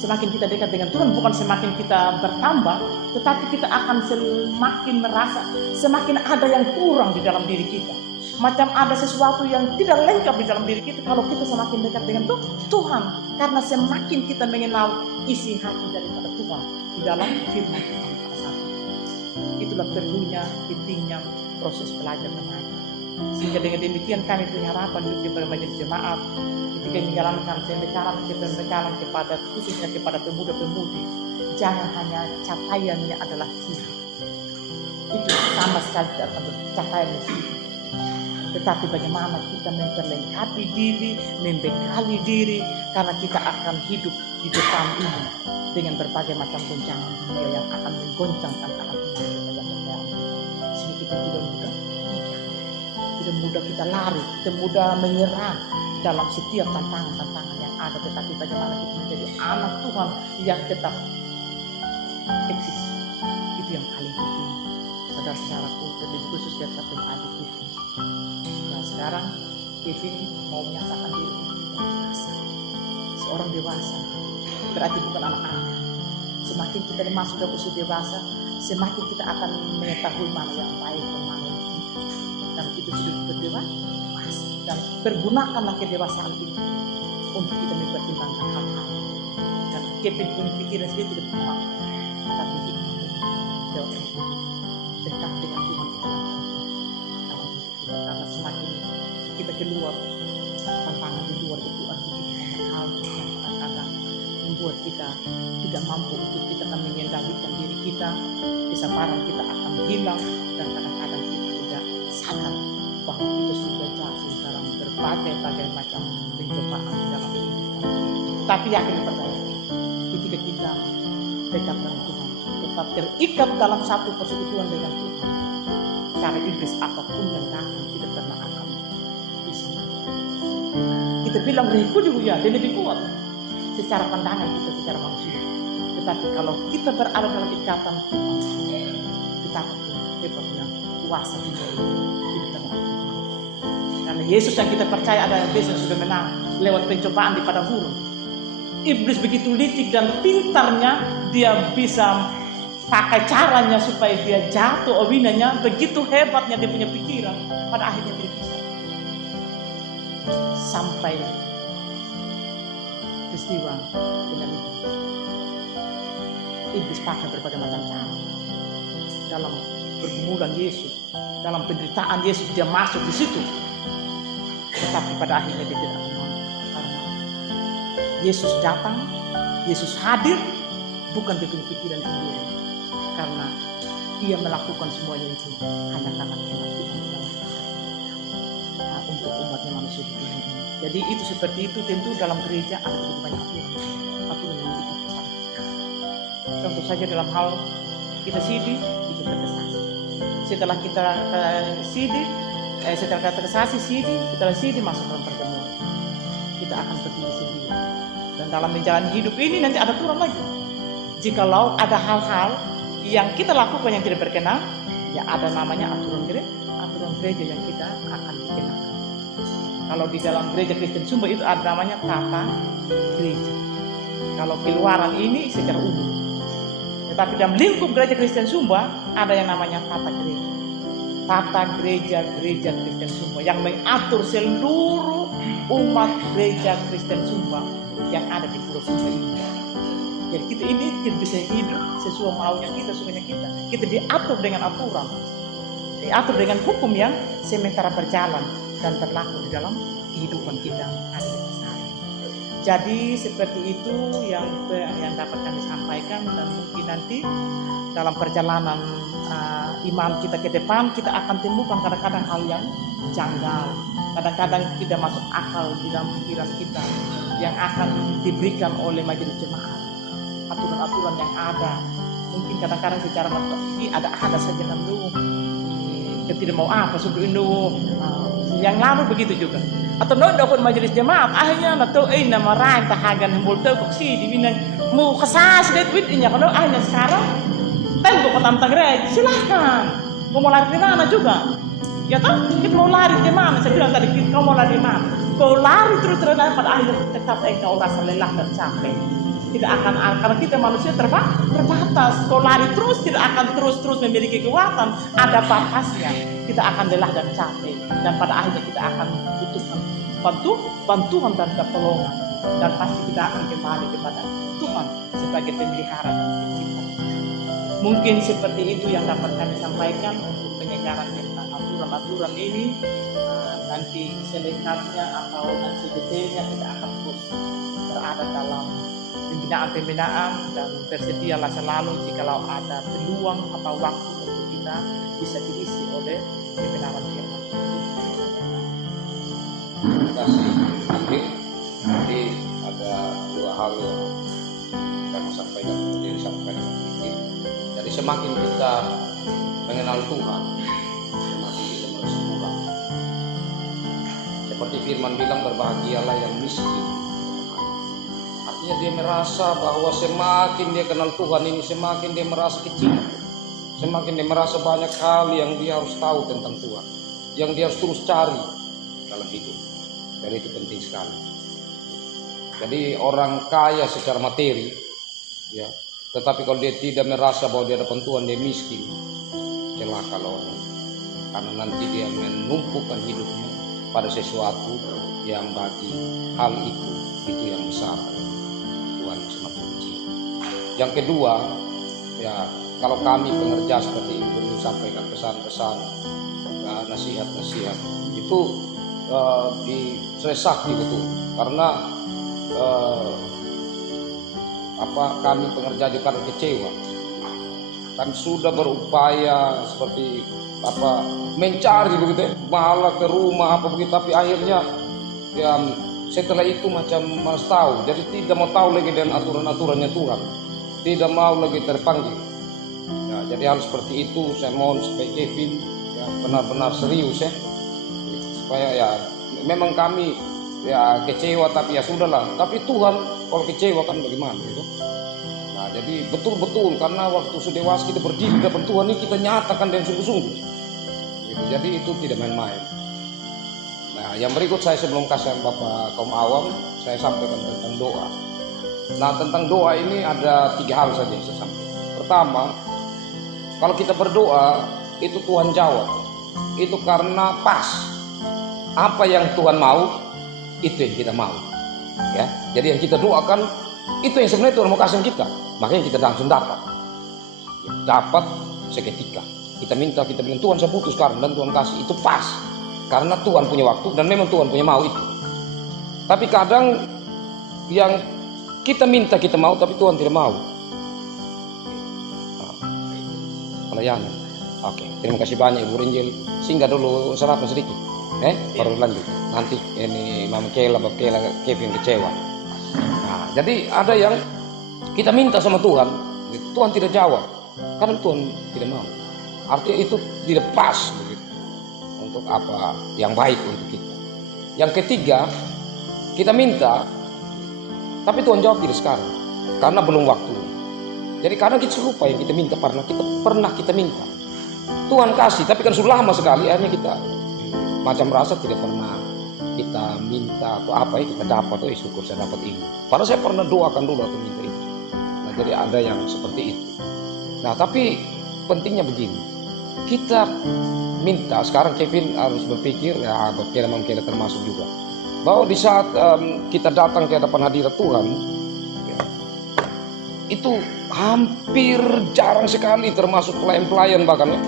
Semakin kita dekat dengan Tuhan, bukan semakin kita bertambah, tetapi kita akan semakin merasa semakin ada yang kurang di dalam diri kita. Macam ada sesuatu yang tidak lengkap di dalam diri kita kalau kita semakin dekat dengan Tuhan. Karena semakin kita mengenal isi hati daripada Tuhan di dalam firman Tuhan pada saat itu. Itulah perlunya, pentingnya proses belajar mengajar. Sehingga dengan demikian kami punya harapan juga kepada majelis jemaat ketika menjalankan pembekalan kepada khususnya kepada pemuda-pemudi, jangan hanya capaiannya adalah hidup. Itu sama sekali tidak akan capaian hidup. Tetapi bagaimana kita memperlengkapi diri, membekali diri, karena kita akan hidup di depan ini dengan berbagai macam goncangan dunia yang akan menggoncangkan alam ini dalam perjalanan kita. Sehingga kita tidak mudah kita lari, tidak mudah menyerah dalam setiap tantangan-tantangan yang ada. Tetapi bagaimana kita menjadi anak Tuhan yang tetap eksis. Itu yang paling penting. Saudara-saudaraku, lebih khusus dari satu adik itu. Sekarang Kevin mau menyatakan diri untuk dewasa. Seorang dewasa berarti bukan anak-anak. Semakin kita masuk ke usia dewasa, semakin kita akan mengetahui mana yang baik dan mana yang tidak. Dan itu sudah berdewasa. Dan pergunakanlah kedewasaan itu untuk kita mempertimbangkan hal-hal. Dan Kevin punya pikiran sendiri tidak punya, tapi hikmah dekat dengan Tuhan karena semakin kita keluar tantangan di luar itu artinya banyak hal yang kadang-kadang membuat kita tidak mampu untuk kita akan mengendalikan diri kita, kesabaran kita akan hilang dan kadang-kadang kita tidak sadar bahwa kita sudah jatuh dalam berbagai macam pencobaan di dalam hidup. Tapi yakin percaya ketika kita dekat dengan Tuhan, tetap terikat dalam satu persekutuan dengan Tuhan, cara iblis apapun yang datang tidak pernah akan bisa. Kita bilang reku juga ya, dia lebih kuat secara pandangan kita, secara manusia. Tetapi kalau kita berada dalam ikatan Tuhan, kita akan hebatnya kuasa kita tidak pernah. Karena Yesus yang kita percaya adalah Yesus yang sudah menang lewat pencobaan di padang gurun. Iblis begitu licik dan pintarnya, dia bisa pakai caranya supaya dia jatuh awinanya, begitu hebatnya dia punya pikiran, pada akhirnya dia bisa sampai peristiwa dengan itu. Iblis pakai berbagai macam cara dalam pergumulan Yesus, dalam penderitaan Yesus, dia masuk di situ. Tetapi pada akhirnya dia tidak mau, karena Yesus datang, Yesus hadir, bukan dengan pikiran sendiri, karena ia melakukan semuanya itu hanya karena kehendak Tuhan dalam untuk umatnya manusia di dunia ini. Jadi itu seperti itu. Tentu dalam gereja ada begitu banyak aturan yang diikutkan. Contoh saja dalam hal kita sidi, itu terkesasi. Setelah kita setelah kata kesasi sidi, setelah sidi masuk dalam pertemuan, kita akan berdiri sendiri. Dan dalam menjalani hidup ini nanti ada aturan lagi. Jikalau ada hal-hal yang kita lakukan yang tidak berkenan, ya ada namanya aturan gereja yang kita akan dikenakan. Kalau di dalam gereja Kristen Sumba itu ada namanya tata gereja. Kalau keluaran ini secara umum. Tetapi dalam lingkup gereja Kristen Sumba ada yang namanya tata gereja. Tata gereja Kristen Sumba yang mengatur seluruh umat gereja Kristen Sumba yang ada di Pulau Sumba ini. Jadi kita ini tidak bisa hidup sesuai maunya kita, sukanya kita. Kita diatur dengan aturan, diatur dengan hukum yang sementara berjalan dan berlaku di dalam kehidupan kita hari-hari. Jadi seperti itu yang dapat kami sampaikan, dan mungkin nanti dalam perjalanan iman kita ke depan kita akan temukan kadang-kadang hal yang janggal, kadang-kadang tidak masuk akal di dalam pikiran kita yang akan diberikan oleh majelis jemaat. Aturan-aturan yang ada mungkin kadang-kadang secara ada saja namanya kita tidak mau apa sudah Indo yang lalu begitu juga, atau nonton majelis jemaat akhirnya nato nama rain tahagan hembul kok sih dibilang mau kesas duitnya kalau akhirnya sekarang tembok tentang gereja silahkan mau lari di mana juga ya toh, kita mau lari di mana, saya bilang tadi kau mau lari di mana, kau lari terus pada akhirnya tetap kau rasa lelah dan capek. Tidak akan, karena kita manusia terbatas. Kalau lari terus tidak akan terus memiliki kekuatan. Ada batasnya. Kita akan lelah dan capek. Dan pada akhirnya kita akan butuhkan bantuan dan pertolongan. Dan pasti kita akan kembali kepada Tuhan sebagai pemelihara dan pencipta. Mungkin seperti itu yang dapat kami sampaikan untuk penyegaran tentang aturan-aturan ini. Nanti selengkapnya atau nanti detailnya kita akan terus berada dalam pembinaan dan bersedialah selalu jikalau ada peluang atau waktu untuk kita bisa diisi oleh kebenaran firman. Terima kasih. Nanti ada dua hal yang kami sampaikan seperti disampaikan ini. Jadi semakin kita mengenal Tuhan, semakin kita merasa kurang. Seperti firman bilang, berbahagialah yang miskin. Artinya dia merasa bahwa semakin dia kenal Tuhan ini, semakin dia merasa kecil, semakin dia merasa banyak hal yang dia harus tahu tentang Tuhan, yang dia harus terus cari dalam hidup. Jadi itu penting sekali. Jadi orang kaya secara materi, ya, tetapi kalau dia tidak merasa bahwa dia ada Tuhan, dia miskin, celaka loh. Karena nanti dia menumpukan hidupnya pada sesuatu yang bagi hal itu yang besar. Yang kedua, ya kalau kami pengerja seperti itu sampaikan pesan-pesan, nasihat-nasihat itu disesaki betul, karena kami pengerja juga kecewa. Kami sudah berupaya seperti mencari begitu, malah ke rumah begitu, tapi akhirnya ya setelah itu macam malas tahu, jadi tidak mau tahu lagi dengan aturan-aturannya Tuhan, tidak mau lagi terpanggil. Ya, jadi hal seperti itu saya mohon supaya Kevin ya benar-benar serius ya, supaya ya memang kami ya kecewa, tapi ya sudahlah. Tapi Tuhan kalau kecewa kan bagaimana gitu. Nah jadi betul-betul karena waktu sudah dewasa kita berdiri depan Tuhan ini kita nyatakan dengan sungguh-sungguh. Gitu. Jadi itu tidak main-main. Nah, yang berikut saya sebelum kasih Bapak kaum awam, saya sampaikan tentang doa. Nah, tentang doa ini ada 3 hal saja yang saya sampaikan. Pertama, kalau kita berdoa, itu Tuhan jawab. Itu karena pas. Apa yang Tuhan mau, itu yang kita mau. Ya, jadi yang kita doakan, itu yang sebenarnya Tuhan mau kasih kita. Makanya kita langsung dapat. Dapat seketika. Kita minta, kita bilang Tuhan saya butuh sekarang dan Tuhan kasih, itu pas. Karena Tuhan punya waktu dan memang Tuhan punya mau itu. Tapi kadang yang kita minta kita mau tapi Tuhan tidak mau. Pelayanan. Oke, terima kasih banyak Ibu Rinjil. Singgah dulu sarapan sedikit. Baru lanjut. Nanti ini Mama Kela, Bapak Kela, Kevin kecewa. Nah, jadi ada yang kita minta sama Tuhan, Tuhan tidak jawab karena Tuhan tidak mau. Artinya itu tidak pas begitu untuk apa yang baik untuk kita. Yang ketiga, kita minta tapi Tuhan jawab tidak sekarang karena belum waktu. Jadi kadang kita lupa yang kita minta pernah kita minta. Tuhan kasih tapi kan sudah lama sekali, akhirnya kita macam merasa tidak pernah kita minta atau apa ya kita dapat, oh syukur saya dapat ini. Padahal saya pernah doakan dulu atau minta itu. Nah, jadi ada yang seperti itu. Nah, tapi pentingnya begini, kita minta sekarang Kevin harus berpikir ya, Kela Kela termasuk juga, bahwa di saat kita datang ke hadapan hadirat Tuhan, ya, itu hampir jarang sekali termasuk pelayan-pelayan bahkan ya,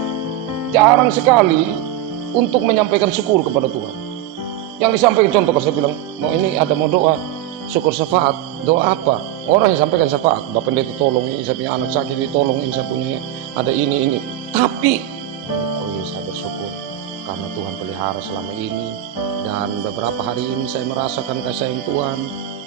jarang sekali untuk menyampaikan syukur kepada Tuhan. Yang disampaikan contoh, saya bilang mau doa syukur syafaat, doa apa? Orang yang sampaikan syafaat, Bapak Pendeta tolong ini saya punya anak sakit, ditolong ini saya punya ada ini. Tapi saya bersyukur karena Tuhan pelihara selama ini dan beberapa hari ini saya merasakan kasih sayang Tuhan.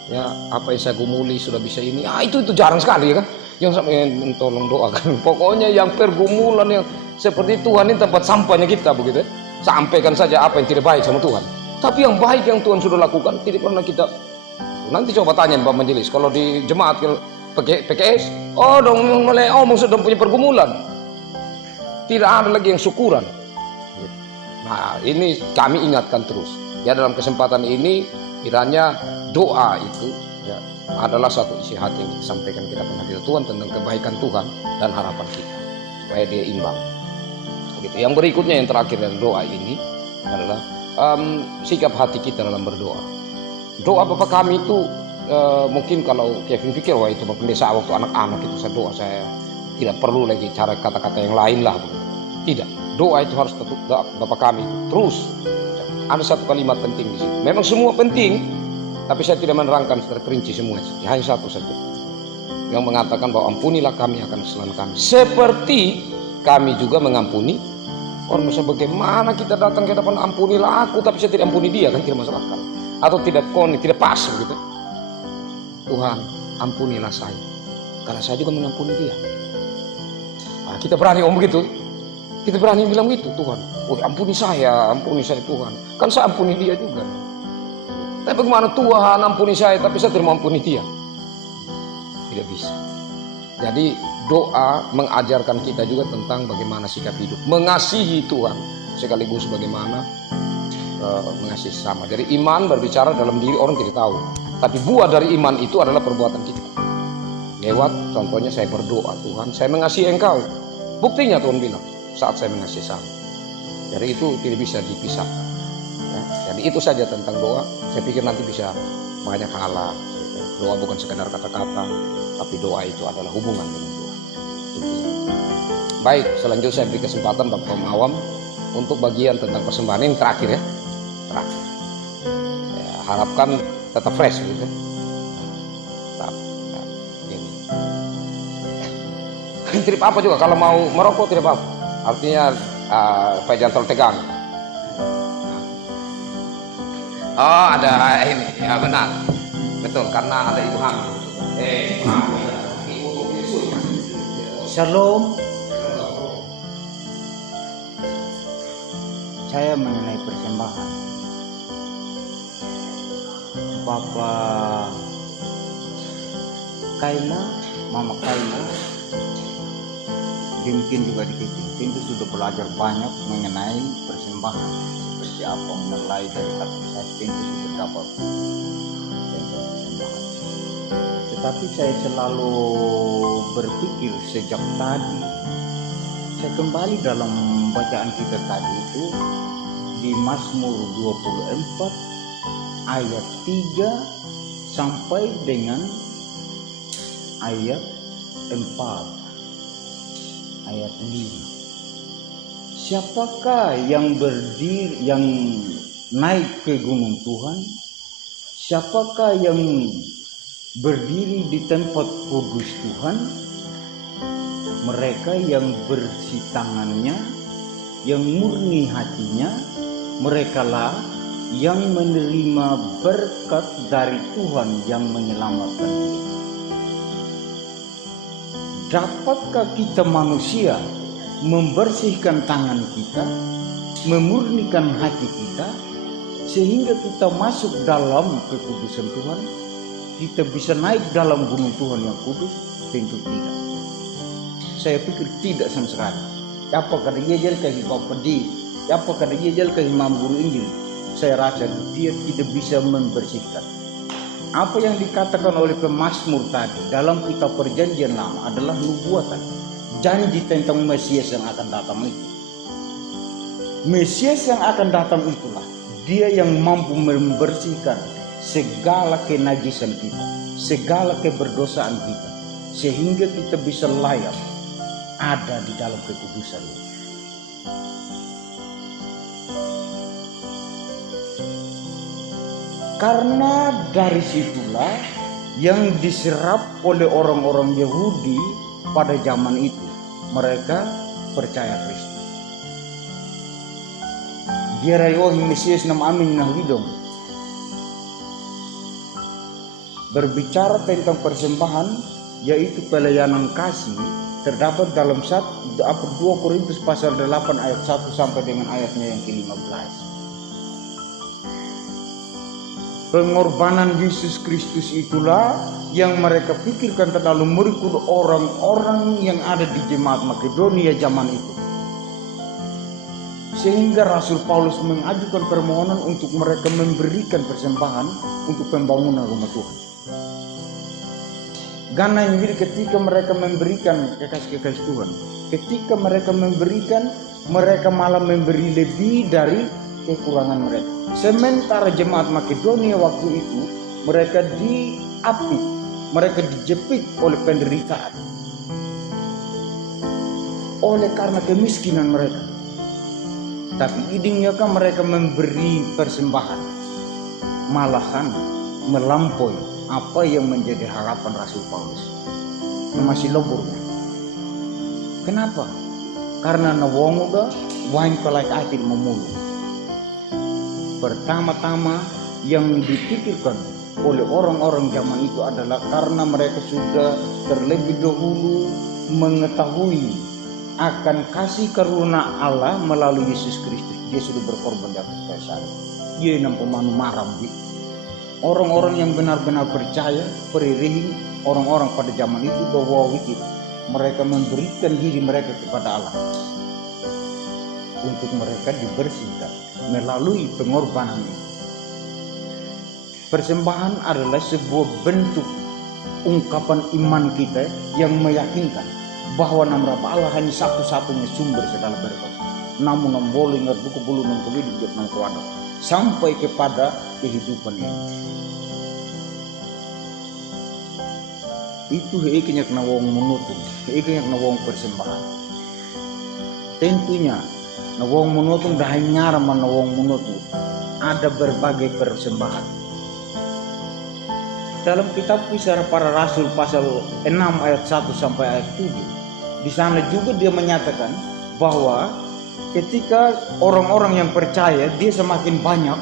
Ya, apa yang saya gumuli sudah bisa ini. Itu jarang sekali ya kan? Yang sampai tolong doakan. Pokoknya yang pergumulan yang seperti Tuhan ini tempat sampahnya kita begitu. Sampaikan saja apa yang tidak baik sama Tuhan. Tapi yang baik yang Tuhan sudah lakukan tidak pernah kita. Nanti coba tanya Pak Majelis, kalau di jemaat PKS, mulai sudah punya pergumulan. Tidak ada lagi yang syukuran. Nah, ini kami ingatkan terus. Ya, dalam kesempatan ini kiranya doa itu ya, adalah satu isi hati yang disampaikan kita penghadirat Tuhan tentang kebaikan Tuhan dan harapan kita supaya dia imbang. Begitu. Yang berikutnya yang terakhir dari doa ini adalah sikap hati kita dalam berdoa. Doa Bapak kami itu mungkin kalau Kevin pikir wah itu Bapak Pendeta waktu anak-anak itu saya doa, saya tidak perlu lagi cara kata-kata yang lain lah. Tidak, doa itu harus tetap doa Bapak kami terus. Ada satu kalimat penting di situ. Memang semua penting, tapi saya tidak menerangkan secara perinci semua. Hanya satu saja yang mengatakan bahwa ampunilah kami akan kesalahan kami, seperti kami juga mengampuni orang. Masa bagaimana kita datang ke hadapan ampunilah aku tapi saya tidak ampuni dia, kan tidak masuk akal. Atau tidak pas begitu. Tuhan ampunilah saya karena saya juga mengampuni dia. Nah, kita berani begitu. Kita berani bilang gitu, Tuhan, ampuni saya Tuhan. Kan saya ampuni dia juga. Tapi bagaimana Tuhan ampuni saya tapi saya tidak ampuni dia? Tidak bisa. Jadi doa mengajarkan kita juga tentang bagaimana sikap hidup, mengasihi Tuhan sekaligus bagaimana mengasihi sesama. Jadi iman berbicara dalam diri orang tidak tahu, tapi buah dari iman itu adalah perbuatan kita. Lewat contohnya saya berdoa, Tuhan saya mengasihi Engkau. Buktinya Tuhan bilang saat saya mengasihi sesama. Jadi itu tidak bisa dipisahkan. Ya, jadi itu saja tentang doa. Saya pikir nanti bisa banyak hal. Doa bukan sekadar kata-kata, tapi doa itu adalah hubungan dengan Tuhan. Baik, selanjutnya saya beri kesempatan Bapak Mawam untuk bagian tentang persembahan ini terakhir ya. Terakhir. Ya, harapkan tetap fresh gitu. Tetap. Nah, ini. Tidak apa juga kalau mau merokok tidak apa. Artinya Pak jangan terlalu tegang. Oh ada ini ya benar. Betul, karena ada ibu hamil. Shalom. Saya mengenai persembahan. Bapak Kaila, Mama Kaila, mungkin juga di Kevin itu sudah belajar banyak mengenai persembahan. Seperti apa mulai dari kata saya pintu sudah dapat persembahan. Tetapi saya selalu berpikir sejak tadi, saya kembali dalam bacaan kita tadi itu di Mazmur 24 ayat 3 sampai dengan ayat 4. ayat 5. Siapakah yang berdiri, yang naik ke gunung Tuhan? Siapakah yang berdiri di tempat kudus Tuhan? Mereka yang bersih tangannya, yang murni hatinya, merekalah yang menerima berkat dari Tuhan yang menyelamatkan dia. Dapatkah kita manusia membersihkan tangan kita, memurnikan hati kita, sehingga kita masuk dalam kekudusan Tuhan? Kita bisa naik dalam gunung Tuhan yang kudus? Tentu tidak. Saya pikir tidak sama sekali. Apakah dia jadi ke Bapedi? Apakah dia jadi ke Imam Guru Injil? Saya rasa dia tidak bisa membersihkan. Apa yang dikatakan oleh pemazmur tadi dalam kitab Perjanjian Lama adalah nubuatan, janji tentang Mesias yang akan datang itu. Mesias yang akan datang itulah dia yang mampu membersihkan segala kenajisan kita, segala keberdosaan kita, sehingga kita bisa layak ada di dalam kekudusan. Karena dari situlah yang diserap oleh orang-orang Yahudi pada zaman itu. Mereka percaya Kristus. Gerayohi Mesias nam amin nah widong. Berbicara tentang persembahan, yaitu pelayanan kasih, terdapat dalam 2 Korintus pasal 8 ayat 1 sampai dengan ayatnya yang ke-15. Pengorbanan Yesus Kristus itulah yang mereka pikirkan terlalu merikut orang-orang yang ada di jemaat Makedonia zaman itu. Sehingga Rasul Paulus mengajukan permohonan untuk mereka memberikan persembahan untuk pembangunan rumah Tuhan. Karena yang ketika mereka memberikan kekasih-kekasih Tuhan, ketika mereka memberikan, mereka malah memberi lebih dari kekurangan mereka. Sementara jemaat Makedonia waktu itu mereka diapit, mereka dijepit oleh penderitaan, oleh karena kemiskinan mereka. Tapi idingnya kan mereka memberi persembahan, malahan melampaui apa yang menjadi harapan Rasul Paulus. Masih leburnya. Kenapa? Karena nawonguga wain kalaik atin memulung. Pertama-tama yang dipikirkan oleh orang-orang zaman itu adalah karena mereka sudah terlebih dahulu mengetahui akan kasih karunia Allah melalui Yesus Kristus. Dia sudah berkorban di atas kayu salib. Dia nampak manu maram. Orang-orang yang benar-benar percaya, periring orang-orang pada zaman itu bahwa mereka memberikan diri mereka kepada Allah untuk mereka dibersihkan melalui pengorbanan ini. Persembahan adalah sebuah bentuk ungkapan iman kita yang meyakinkan bahwa nama Allah hanya satu-satunya sumber segala berkat. Namun boleh ngerduku bulu nongkuli di nongkuado sampai kepada kehidupan ini. Itu heikinyak na wong menutup, heikinyak na wong persembahan. Tentunya na wong menutup dahil nyaraman na wong menutup ada berbagai persembahan. Dalam kitab Kisah Para Rasul pasal 6 ayat 1 sampai ayat 7, di sana juga dia menyatakan bahwa ketika orang-orang yang percaya dia semakin banyak,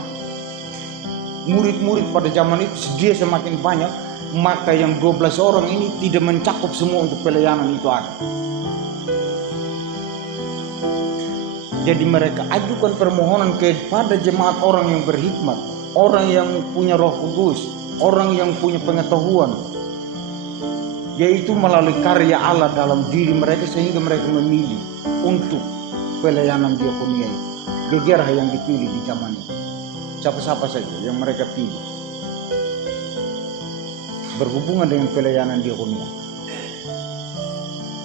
murid-murid pada zaman itu dia semakin banyak, maka yang 12 orang ini tidak mencakup semua untuk pelayanan itu ada. Jadi mereka ajukan permohonan kepada jemaat orang yang berhikmat, orang yang punya Roh Kudus, orang yang punya pengetahuan, yaitu melalui karya Allah dalam diri mereka sehingga mereka memilih untuk pelayanan diakonia itu. Gegerah yang dipilih di zaman itu, siapa-siapa saja yang mereka pilih berhubungan dengan pelayanan diakonia.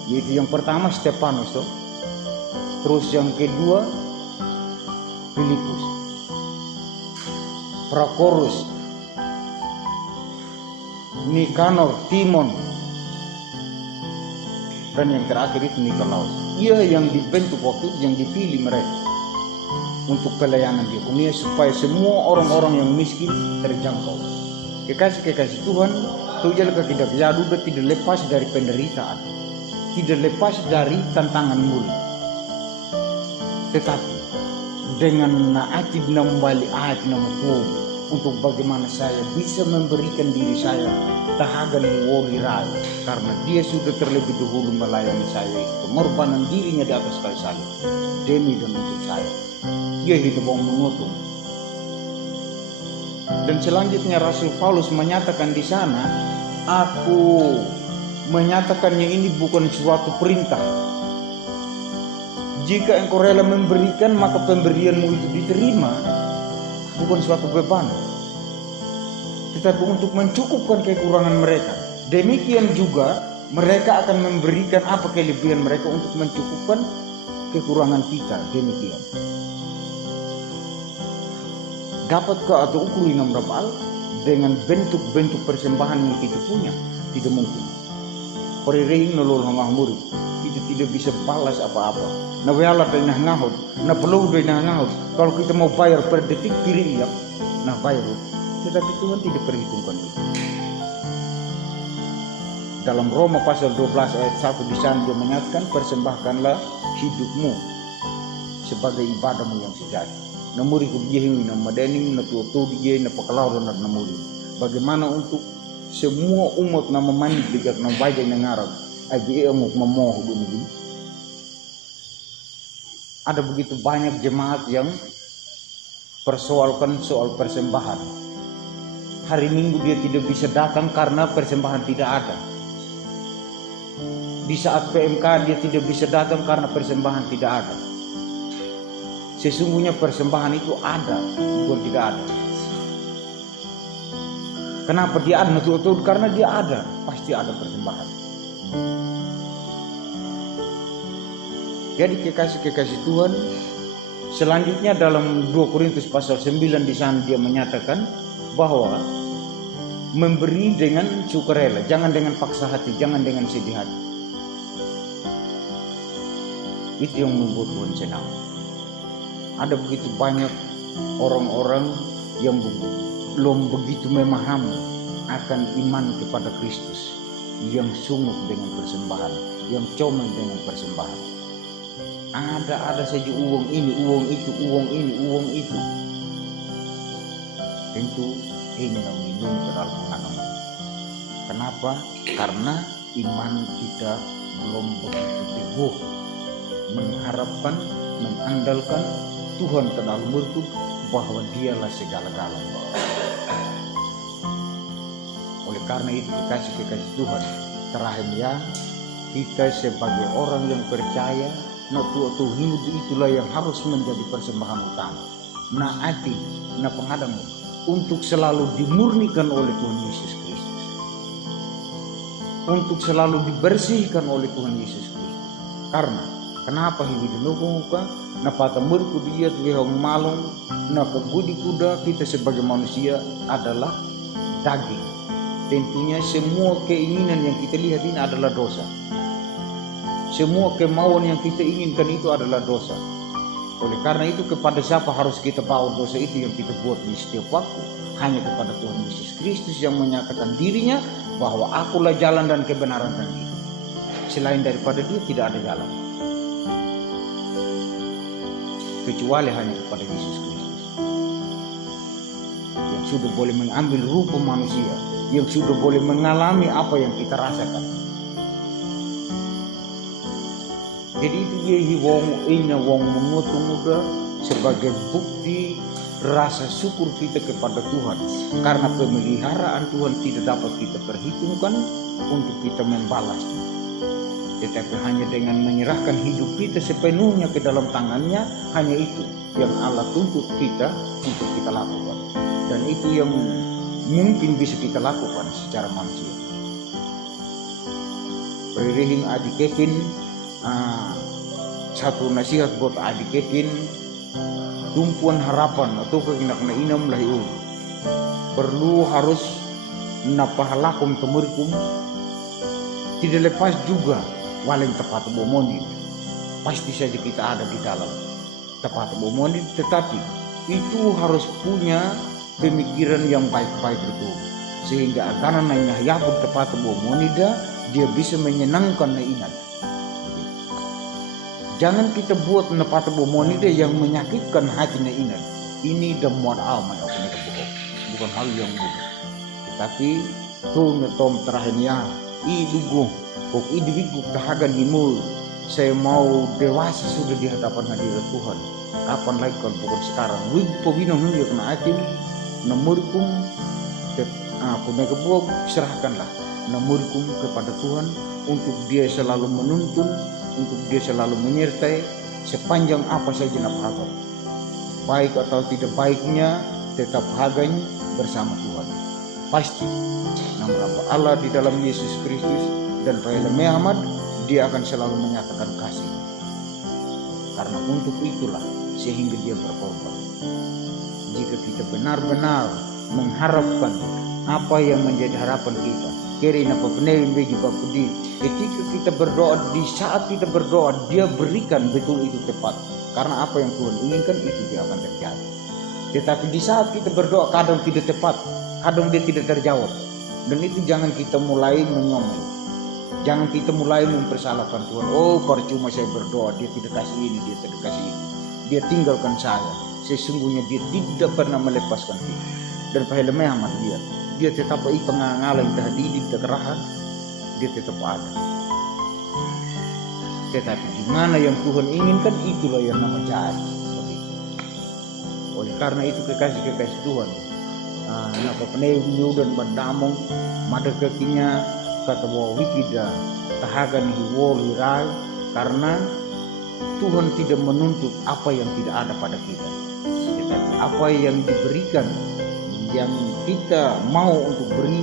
Yaitu yang pertama Stefanus, terus yang kedua Filipus, Prokorus, Nikanor, Timon, dan yang terakhir itu Nikolaus. Ia yang dibentuk waktu itu, yang dipilih mereka untuk pelayanan diakonia supaya semua orang-orang yang miskin terjangkau. Kekasih Tuhan, tujuan kita jadu tidak lepas dari penderitaan, tidak lepas dari tantangan mulia. Tetapi dengan hati kembali hati nama untuk bagaimana saya bisa memberikan diri saya tahagan woli rai, karena dia sudah terlebih dahulu melayani saya itu pengorbanan dirinya di atas kayu salib demi dan untuk saya. Dia hidup mengutuk. Dan selanjutnya Rasul Paulus menyatakan di sana, aku menyatakannya ini bukan suatu perintah. Jika engkau rela memberikan, maka pemberianmu itu diterima, bukan suatu beban, tetapi untuk mencukupkan kekurangan mereka. Demikian juga mereka akan memberikan apa kelebihan mereka untuk mencukupkan kekurangan kita. Demikian. Dapatkah atau ukur inam rabal dengan bentuk-bentuk persembahan yang kita punya? Tidak mungkin. Perihing nolol hangah murid itu tidak bisa balas apa-apa. Na wala tayo na ngahod, na peluh tayo na ngahod. Kalau kita mau bayar per detik kiri iyak, nah bayar. Tetapi Tuhan tidak perhitungkan itu. Dalam Roma pasal 12 ayat 1 di sana dia menyatakan, persembahkanlah hidupmu sebagai ibadahmu yang sejati. Namuri kubiyahin na madening na tuwa diye na pakalaro na namuri. Bagaimana untuk semua umat na memanik digak na wajah na ngarap ay biya mo mamoh dumugin. Ada begitu banyak jemaat yang persoalkan soal persembahan. Hari Minggu dia tidak bisa datang karena persembahan tidak ada. Di saat PMK dia tidak bisa datang karena persembahan tidak ada. Sesungguhnya persembahan itu ada, bukan tidak ada. Kenapa dia ada? Karena dia ada, pasti ada persembahan. Jadi kekasih Tuhan, selanjutnya dalam 2 Korintus pasal 9 di sana dia menyatakan bahwa memberi dengan sukarela, jangan dengan paksa hati, jangan dengan sedih hati. Itu yang membuat Tuhan senang. Ada begitu banyak orang-orang yang belum begitu memahami akan iman kepada Kristus, yang sungguh dengan persembahan, yang comel dengan persembahan. Ada saja uang ini, uang itu, uang ini, uang itu. Tentu ini minum terlalu menganam. Kenapa? Karena iman kita belum begitu teguh mengharapkan, mengandalkan Tuhan terlalu berkut bahwa dialah segala-galanya. Oleh karena itu kekasih Tuhan, terakhir ya, kita sebagai orang yang percaya, nah Tuhan itulah yang harus menjadi persembahan utama. Nah hati, nah pengadam untuk selalu dimurnikan oleh Tuhan Yesus Kristus, untuk selalu dibersihkan oleh Tuhan Yesus Kristus. Karena kenapa hidup muka, nah patamurku dia tuhong malong, nah kebudi kuda kita sebagai manusia adalah daging. Tentunya semua keinginan yang kita lihat ini adalah dosa. Semua kemauan yang kita inginkan itu adalah dosa. Oleh karena itu kepada siapa harus kita bawa dosa itu yang kita buat di setiap waktu? Hanya kepada Tuhan Yesus Kristus yang menyatakan dirinya bahwa akulah jalan dan kebenaran dan hidup. Selain daripada dia tidak ada jalan. Kecuali hanya kepada Yesus Kristus. Yang sudah boleh mengambil rupa manusia. Yang sudah boleh mengalami apa yang kita rasakan. Jadi itu yehi wong ina wong mengutu muda sebagai bukti rasa syukur kita kepada Tuhan. Karena pemeliharaan Tuhan tidak dapat kita perhitungkan untuk kita membalas. Tetapi hanya dengan menyerahkan hidup kita sepenuhnya ke dalam tangannya, hanya itu yang Allah tuntut kita untuk kita lakukan. Dan itu yang mungkin bisa kita lakukan secara manusia. Perihing adik Kevin, satu nasihat buat adik Kevin, tumpuan harapan atau keginak na inam lahiu perlu harus napahalakum temurikum tidak lepas juga waling tepat bomoni. Pasti saja kita ada di dalam tepat bomoni, tetapi itu harus punya pemikiran yang baik-baik itu, sehingga akan nanya yakut tepat bomoni dia bisa menyenangkan inat. Jangan kita buat tepat bomoni yang menyakitkan hati inat. Ini demuan alma yang bukan hal yang buruk. Tetapi tuh netom terakhirnya idugo kok idividu dahaga dimul. Saya mau dewasa sudah di hadapan hadirat Tuhan. Kapan lagi kalau bukan sekarang? Wih pobino nunggu kena atim nomorkum punya kebuah serahkanlah nomorkum kepada Tuhan untuk dia selalu menuntun, untuk dia selalu menyertai sepanjang apa saja nafkah. Baik atau tidak baiknya tetap harganya bersama Tuhan. Pasti nama Allah di dalam Yesus Kristus dan Rasul Muhammad, dia akan selalu menyatakan kasih. Karena untuk itulah sehingga dia berkorban. Jika kita benar-benar mengharapkan apa yang menjadi harapan kita, kirina pepenein bagi bapudi, ketika kita berdoa, di saat kita berdoa dia berikan betul itu tepat. Karena apa yang Tuhan inginkan itu dia akan terjadi. Tetapi di saat kita berdoa kadang tidak tepat, kadang dia tidak terjawab. Dan itu jangan kita mulai menyomel. Jangan kita mulai mempersalahkan Tuhan. Oh percuma saya berdoa, dia tidak kasih ini, dia tidak kasih ini. Dia tinggalkan saya. Sesungguhnya dia tidak pernah melepaskan kita. Dan pahelme amat dia tetap pengangalan tahdi kekerahan, dia tetap ada. Tetapi di mana yang Tuhan inginkan itulah yang nama jahat. Oleh karena itu kekasih Tuhan, napa peneu dan berdamong, mada kekinya kata bahwa wikida tahagan hiwol hirai, karena Tuhan tidak menuntut apa yang tidak ada pada kita, tetapi apa yang diberikan, yang kita mau untuk beri,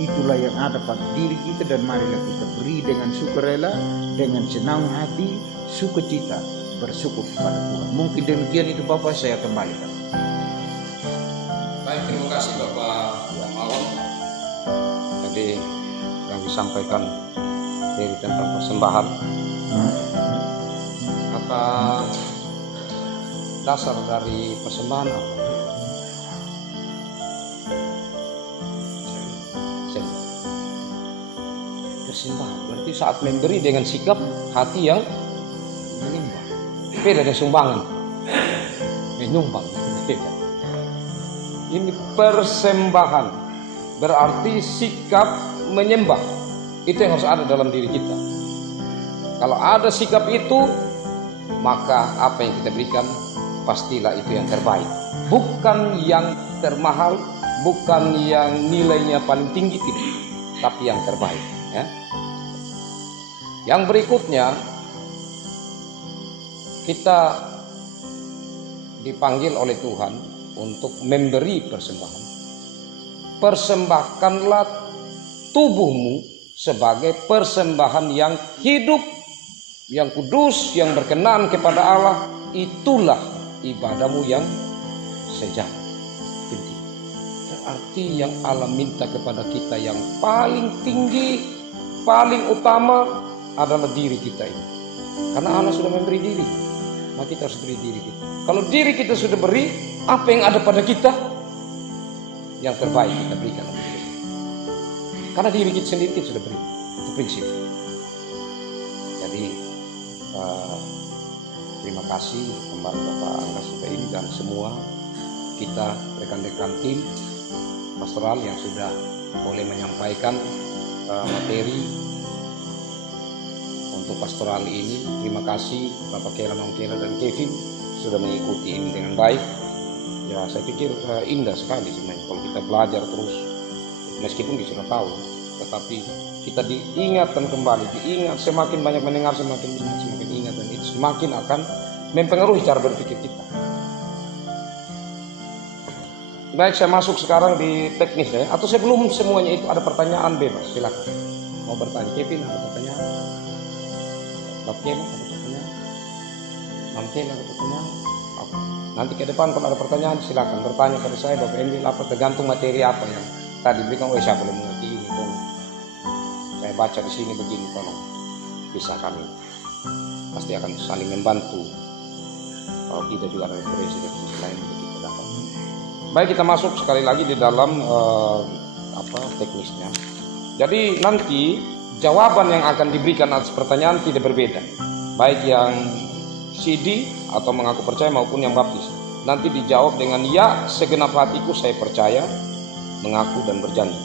itulah yang ada pada diri kita. Dan marilah kita beri dengan sukarela, dengan senang hati, sukacita, bersyukur kepada Tuhan. Mungkin demikian itu Bapak, saya kembalikan. Baik, terima kasih Bapak yang malam. Tadi yang disampaikan dari tentang persembahan, kata dasar dari persembahan apa? Persembahan berarti saat memberi dengan sikap hati yang menyembah. Beda dengan sumbangan, menyumbang. Beda. Ini persembahan berarti sikap menyembah. Itu yang harus ada dalam diri kita. Kalau ada sikap itu, maka apa yang kita berikan pastilah itu yang terbaik. Bukan yang termahal, bukan yang nilainya paling tinggi, tidak, tapi yang terbaik. Ya. Yang berikutnya, kita dipanggil oleh Tuhan untuk memberi persembahan. Persembahkanlah tubuhmu sebagai persembahan yang hidup, yang kudus, yang berkenan kepada Allah. Itulah ibadahmu yang sejati. Berarti yang Allah minta kepada kita yang paling tinggi, paling utama adalah diri kita ini. Karena Allah sudah memberi diri, maka kita harus beri diri kita. Kalau diri kita sudah beri, apa yang ada pada kita yang terbaik kita berikan. Karena diri kita sendiri kita sudah beri. Itu prinsip. Jadi terima kasih kembali Bapak Angga sudah ini dan semua kita rekan-rekan tim pastoral yang sudah boleh menyampaikan materi untuk pastoral ini. Terima kasih Bapak Kela, Mang Kela dan Kevin sudah mengikuti ini dengan baik. Ya saya pikir indah sekali sebenarnya kalau kita belajar terus, meskipun kita sudah tahu, tetapi kita diingatkan kembali, diingat, semakin banyak mendengar semakin ingat, dan itu semakin akan mempengaruhi cara berpikir kita. Baik, saya masuk sekarang di teknis ya. Atau sebelum semuanya itu ada pertanyaan bebas, silakan. Mau bertanya, Kevin ada pertanyaan? Bapak Kevin ada pertanyaan? Mam Kevin ada pertanyaan? Nanti ke depan kalau ada pertanyaan silakan bertanya pada saya, Bapak Emil, apa tergantung materi apa yang tadi berikan. Saya belum mengerti ini, saya baca di sini begini, tolong bisa kami pasti akan saling membantu. Kalau kita juga ada referensi lain untuk kita dapat. Baik, kita masuk sekali lagi di dalam teknisnya. Jadi nanti jawaban yang akan diberikan atas pertanyaan tidak berbeda, baik yang CD atau mengaku percaya maupun yang baptis. Nanti dijawab dengan ya, segenap hatiku saya percaya, mengaku dan berjanji.